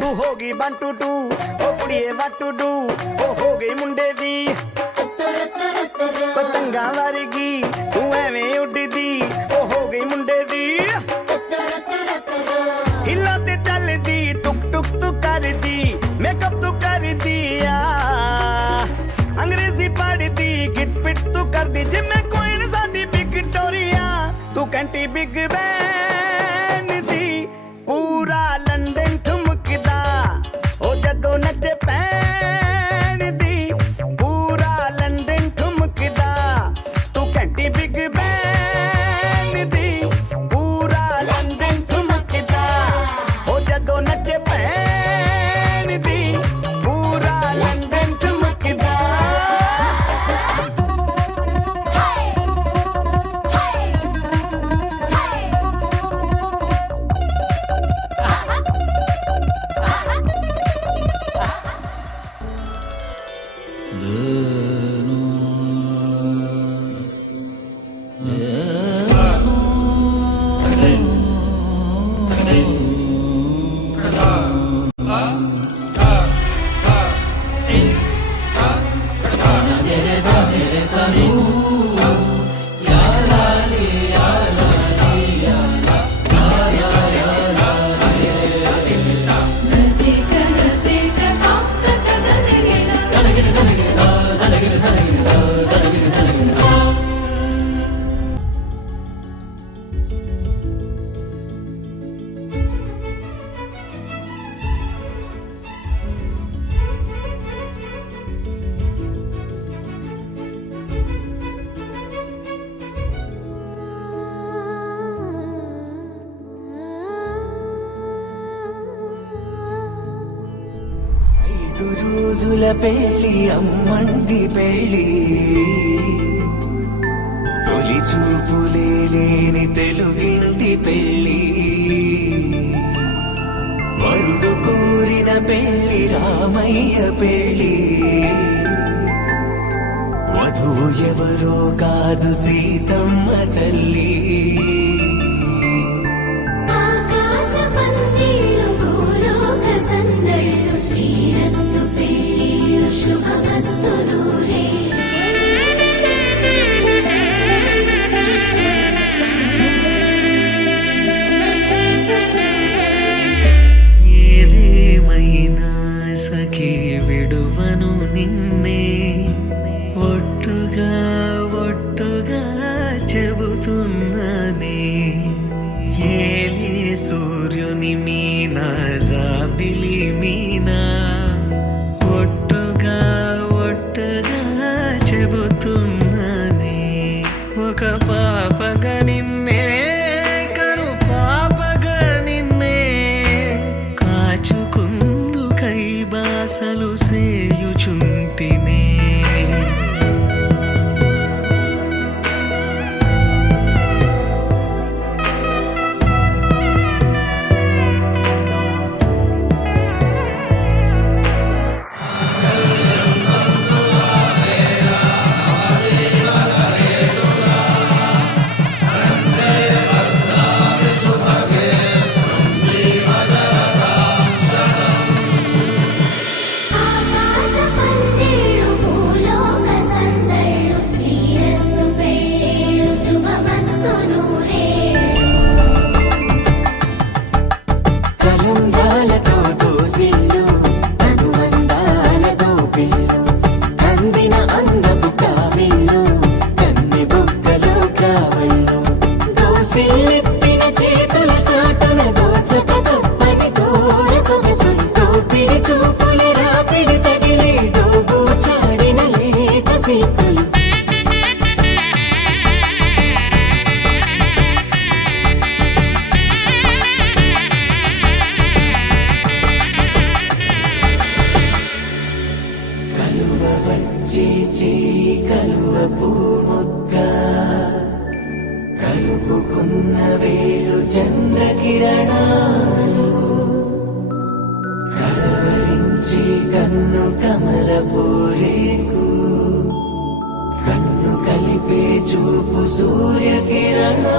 तू होगी 1 2 2 ओ कुड़िए what to do ओ हो गई मुंडे दी पतंगा वर्गी तू एवें उड़दी ओ हो गई मुंडे दी हिला ते चलदी टुक टुक तू करदी मेकअप तू कर दिया अंग्रेजी पढ़दी गिट पिट तू करदी जिम्मे कोई न साडी विक्टोरिया तू कैंटी बिग बैन दी पूरा लंदन ठुमकदा ओ जदों नचे पैन दी पूरा लंदन ठुमकदा तू कैंटी बिग बैन दी पूरा लंदन ठुमकदा ओ जदों नचे पैन दी पूरा लंदन ठुमकदा రోజుల పెళ్లి అమ్మండి పెళ్లి తొలి చూపులే లేని తెలుగింటి పెళ్లి వరుడు కోరిన పెళ్లి రామయ్య పెళ్లి వధువు ఎవరో కాదు సీతమ్మ తల్లి సఖీ విడువను నిన్నే ఒట్టుగా ఒట్టుగా చెబుతున్నానే ఏలే సూర్యుని మీనా జాబిలి మీనా ఒట్టుగా ఒట్టుగా చెబుతున్నానే ఒక పాపగా నిన్నే కను పాపగా నిన్నే కాచుకుందు బాసలు సేయుచుంటినే కలుపుకున్న వేళు చంద్రకిరణాలు కలవరించి కన్ను కమల పోరేకు కన్ను కలిపే చూపు సూర్యకిరణాలు